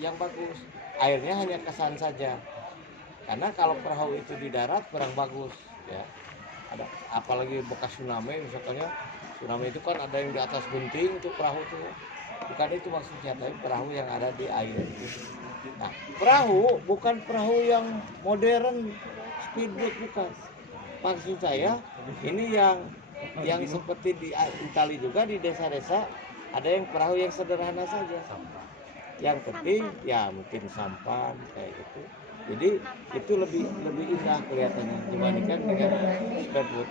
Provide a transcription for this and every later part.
yang bagus. Airnya hanya kesan saja. Karena kalau perahu itu di darat kurang bagus, ya. Ada apalagi bekas tsunami misalnya, tsunami itu kan ada yang di atas genting itu perahu itu. Bukan itu maksudnya, tapi perahu yang ada di air. Nah, perahu bukan perahu yang modern, speedboat bukan. Maksud saya ini yang seperti di Itali juga di desa-desa ada yang perahu yang sederhana saja. Yang penting ya mungkin sampan kayak gitu. Jadi itu lebih indah kelihatannya dibandingkan dengan speedboat.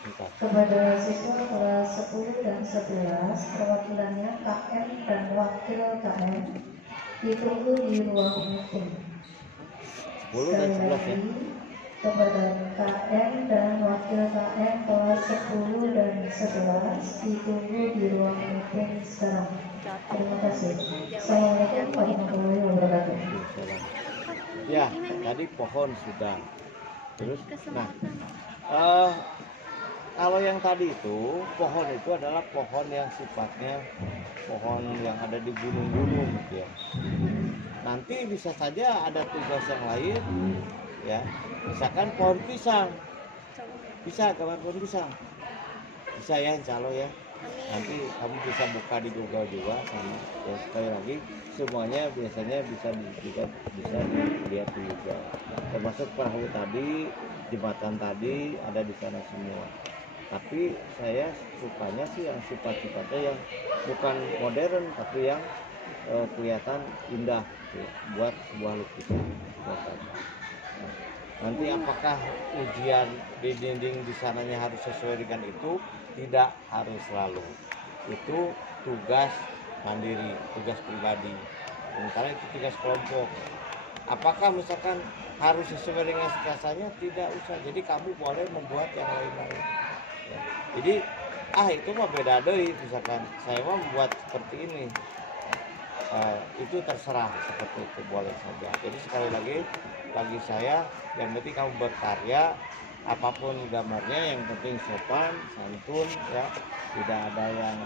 Bentar. Kepada siswa kelas 10 dan 11, perwakilannya KM dan wakil KM ditunggu di ruang meeting. 10 dan 11 ya. Kepada KM dan wakil KM kelas 10 dan 11 ditunggu di ruang meeting sekarang. Terima kasih. Assalamualaikum warahmatullahi wabarakatuh. Ya, tadi pohon sudah. Terus, nah, kalau yang tadi itu, pohon itu adalah pohon yang sifatnya pohon yang ada di gunung-gunung gitu ya. Nanti bisa saja ada tugas yang lain, ya. Misalkan pohon pisang, bisa gambar pohon pisang, bisa ya, insya Allah ya. Nanti kamu bisa buka di Google juga sama. Ya, sekali lagi semuanya biasanya bisa dilihat di Google. Termasuk perahu tadi, jembatan tadi ada di sana semua. Tapi saya sukanya sih yang sifat-sifatnya yang bukan modern tapi yang kelihatan indah ya, buat sebuah lukisan. Nah, nanti apakah ujian di dinding di sananya harus sesuai dengan itu? Tidak harus selalu. Itu tugas mandiri, tugas pribadi. Sementara itu tugas kelompok. Apakah misalkan harus sesuai dengan sketsanya? Tidak usah. Jadi kamu boleh membuat yang lain-lain. Ya. Jadi itu mah beda deh. Misalkan saya mau membuat seperti ini. Itu terserah seperti itu, boleh saja. Jadi sekali lagi bagi saya yang penting kamu berkarya, apapun gambarnya yang penting sopan santun ya, tidak ada yang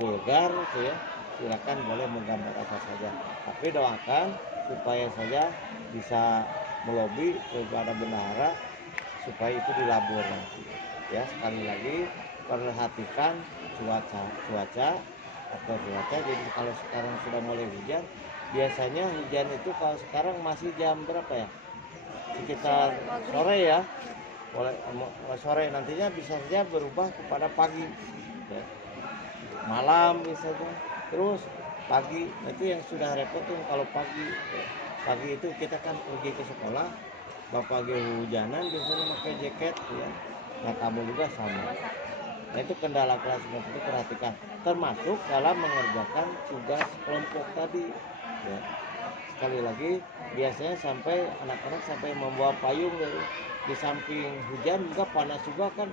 vulgar gitu ya. Silakan boleh menggambar apa saja, tapi doakan supaya saja bisa melobi kepada bendahara supaya itu dilabur nanti ya. Sekali lagi perhatikan cuaca atau cuaca. Jadi kalau sekarang sudah mulai hujan, biasanya hujan itu kalau sekarang masih jam berapa ya, sekitar sore ya, mulai sore, nantinya bisa saja berubah kepada pagi ya. Malam biasanya, terus pagi. Nah, itu yang sudah repot tuh kalau pagi ya. Pagi itu kita kan pergi ke sekolah, bapak lagi hujanan biasanya pakai jaket ya. Nah kamu juga sama. Nah itu kendala kelas seperti itu perhatikan, termasuk dalam mengerjakan tugas kelompok tadi ya. Sekali lagi biasanya sampai anak-anak sampai membawa payung dari di samping hujan juga panas juga kan.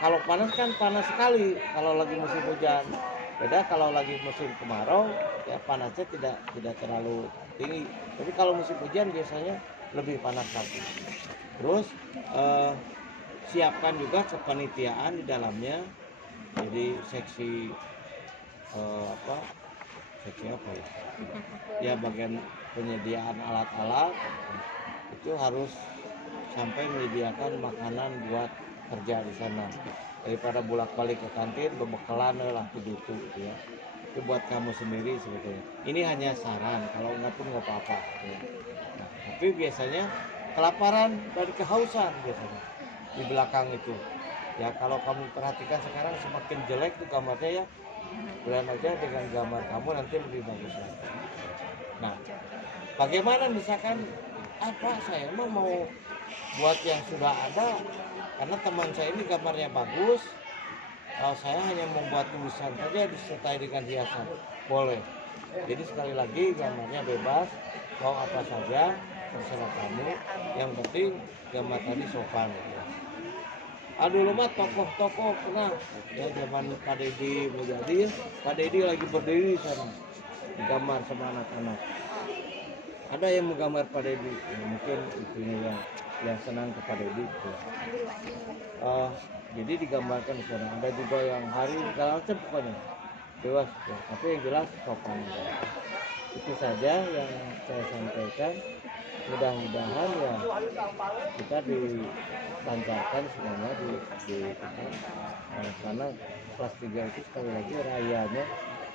Kalau panas kan panas sekali kalau lagi musim hujan. Beda kalau lagi musim kemarau ya panasnya tidak terlalu tinggi. Tapi kalau musim hujan biasanya lebih panas lagi. Terus siapkan juga kepanitiaan di dalamnya. Jadi seksi seksi apa ya? Ya bagian penyediaan alat-alat itu harus sampai menyediakan makanan buat kerja di sana, daripada bolak-balik ke kantin bebekalan lah gitu ya. Itu buat kamu sendiri sebetulnya. Ini hanya saran, kalau enggak pun nggak apa-apa ya. Nah, tapi biasanya kelaparan dan kehausan biasanya di belakang itu ya. Kalau kamu perhatikan sekarang semakin jelek tuh gambarnya ya, bulan aja dengan gambar kamu nanti lebih bagus lagi. Nah, bagaimana misalkan saya mau buat yang sudah ada, karena teman saya ini gambarnya bagus, saya hanya membuat tulisan saja disertai dengan hiasan, boleh. Jadi sekali lagi gambarnya bebas, mau apa saja terserah kamu, yang penting gambar tadi sopan ya. Dulu mah tokoh-tokoh pernah ya, zaman Pak Dedi menjadi ya, Pak Dedi lagi berdiri di sana digambar sama anak-anak. Ada yang menggambar Pak Dedi ya, mungkin itu yang senang ke Pak Dedi ya. Jadi digambarkan di sana. Ada juga yang hari segala macam pokoknya bebas ya. Tapi yang jelas sopan ya. Itu saja yang saya sampaikan. Mudah-mudahan ya kita dilancarkan semuanya di apa, karena kelas 3 itu sekali lagi rayanya,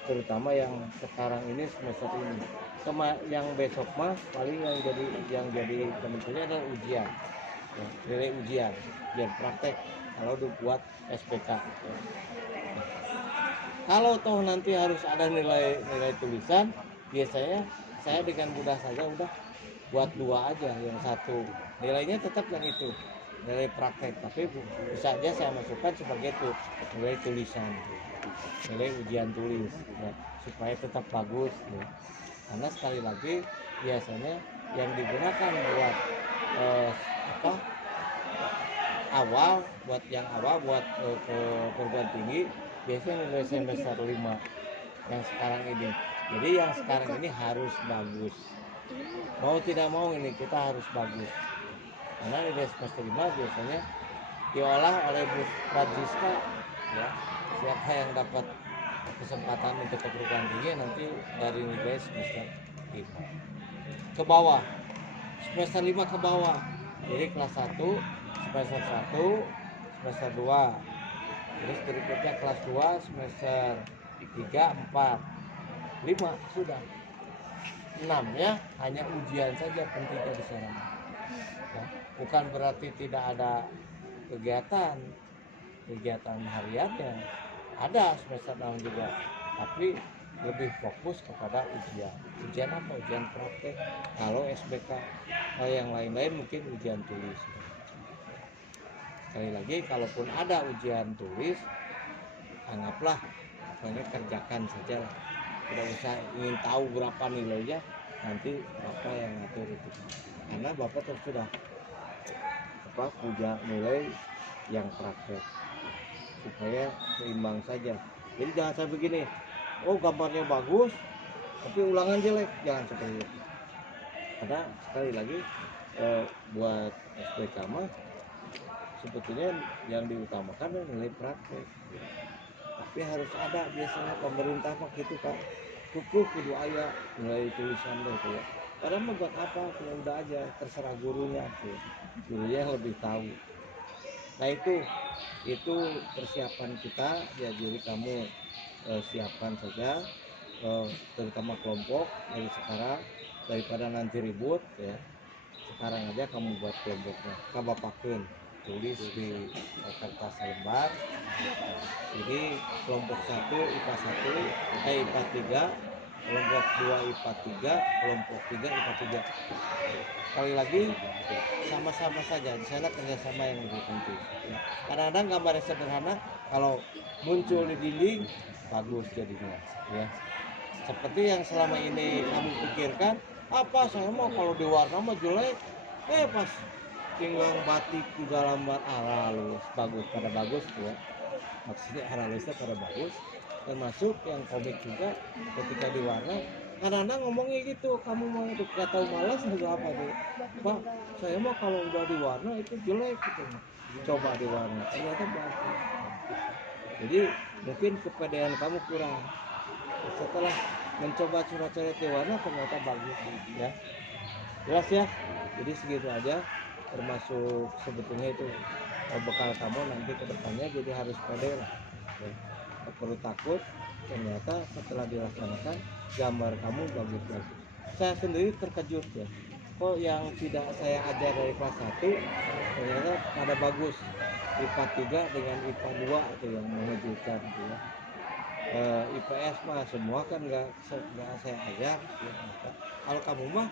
terutama yang sekarang ini semester ini. Yang besok mah paling yang jadi penentunya adalah ujian, ya, nilai ujian praktek kalau dibuat SPK. Kalau toh nanti harus ada nilai tulisan, biasanya saya dengan mudah saja udah buat 2 aja, yang satu nilainya tetap yang itu nilai praktek, tapi bisa aja saya masukkan sebagai itu nilai tulisan, nilai ujian tulis, ya, supaya tetap bagus, ya. Karena sekali lagi biasanya yang digunakan buat apa awal buat ke perguruan tinggi biasanya nilai semester 5 yang sekarang ini. Jadi yang sekarang ini harus bagus, mau tidak mau ini kita harus bagus, karena nilai semester 5 biasanya diolah oleh Bu Francisca, ya. Siapa yang dapat kesempatan untuk ke perguruan tinggi nanti dari nilai semester 5 ke bawah, semester 5 ke bawah, jadi kelas 1, semester 1, semester 2, terus berikutnya kelas 2, semester 3, 4, 5 sudah. 6 ya hanya ujian saja pentingnya di sana, ya. Bukan berarti tidak ada kegiatan hariannya, ada semester 6 juga, tapi lebih fokus kepada ujian apa, ujian praktek. Kalau SBK yang lain-lain mungkin ujian tulis. Sekali lagi, kalaupun ada ujian tulis, anggaplah pokoknya kerjakan saja, tidak usah ingin tahu berapa nilainya, nanti Bapak yang ngatur itu, karena Bapak terus sudah punya nilai yang praktek, supaya seimbang saja. Jadi jangan sampai begini, oh gambarnya bagus tapi ulangan jelek, jangan seperti itu. Karena sekali lagi buat SPK mah sebetulnya yang diutamakan adalah nilai praktek, tapi harus ada, biasanya pemerintah mah gitu Pak, kudu aya nilai tulisan deh tuh ya. Padahal mah buat apa, ya udah aja terserah gurunya tuh, gurunya yang lebih tahu. Nah itu persiapan kita ya, jadi kamu siapkan saja, terutama kelompok dari sekarang, daripada nanti ribut ya. Sekarang aja kamu buat kelompoknya, kabapakeun, tulis di kertas lembar. Ini kelompok 1 IPA 1, IPA 3, kelompok 2 IPA 3, kelompok 3 IPA 3. Sekali lagi sama-sama saja, di sana kerjasama yang lebih penting, ya. Kadang-kadang gambarnya sederhana, kalau muncul di dinding bagus jadinya, ya. Seperti yang selama ini kamu pikirkan, apa saya mau kalau diwarna mah jelek, pas tinggal batik juga lambat halus, bagus, pada bagus ya. Maksudnya halusnya pada bagus, termasuk yang komik juga ketika diwarna. Kadang-kadang ngomongnya gitu, kamu mau itu gak tahu malas juga apa tuh, Pak saya mau kalau udah diwarna itu jelek gitu, coba diwarna ternyata bagus. Jadi mungkin kepedean kamu kurang, setelah mencoba coret-coret diwarna ternyata bagus, ya. Jelas ya, jadi segitu aja, termasuk sebetulnya itu bekal kamu nanti ke depannya, jadi harus pede lah, ya. Gak perlu takut, ternyata setelah dilaksanakan gambar kamu bagus-bagus. Saya sendiri terkejut ya, kok yang tidak saya ajar dari kelas 1 ternyata pada bagus. IPA 3 dengan IPA 2 itu yang mengejutkan gitu ya. IPS mah semua kan nggak saya ajar ya. Kalau kamu mah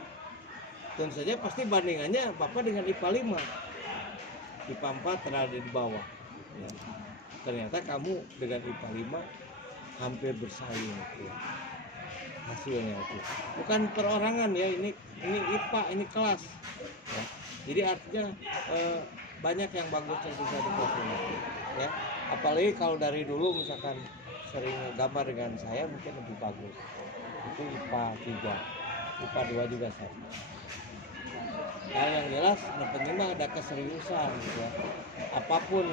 tentu saja pasti bandingannya Bapak dengan IPA 5, IPA 4 terada di bawah ya. Ternyata kamu dengan IPA 5 hampir bersaing gitu ya. Hasilnya itu bukan perorangan ya, ini IPA, ini kelas ya. Jadi artinya banyak yang bagusnya juga di kelas ini ya. Apalagi kalau dari dulu misalkan sering gambar dengan saya mungkin lebih bagus, itu IPA 3, IPA 2 juga sama. Nah yang jelas penting mah ada keseriusan gitu ya. Apapun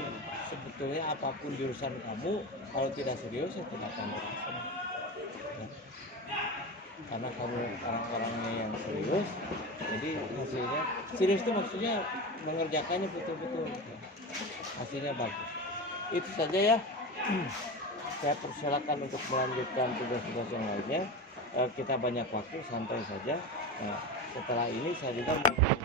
sebetulnya, apapun jurusan kamu, kalau tidak serius ya tidak akan berhasil ya. karena kamu orang-orangnya yang serius, jadi hasilnya serius itu maksudnya mengerjakannya betul-betul, hasilnya bagus. Itu saja ya. Saya persilakan untuk melanjutkan tugas-tugas yang lainnya. Kita banyak waktu, santai saja. Nah, setelah ini saya juga mau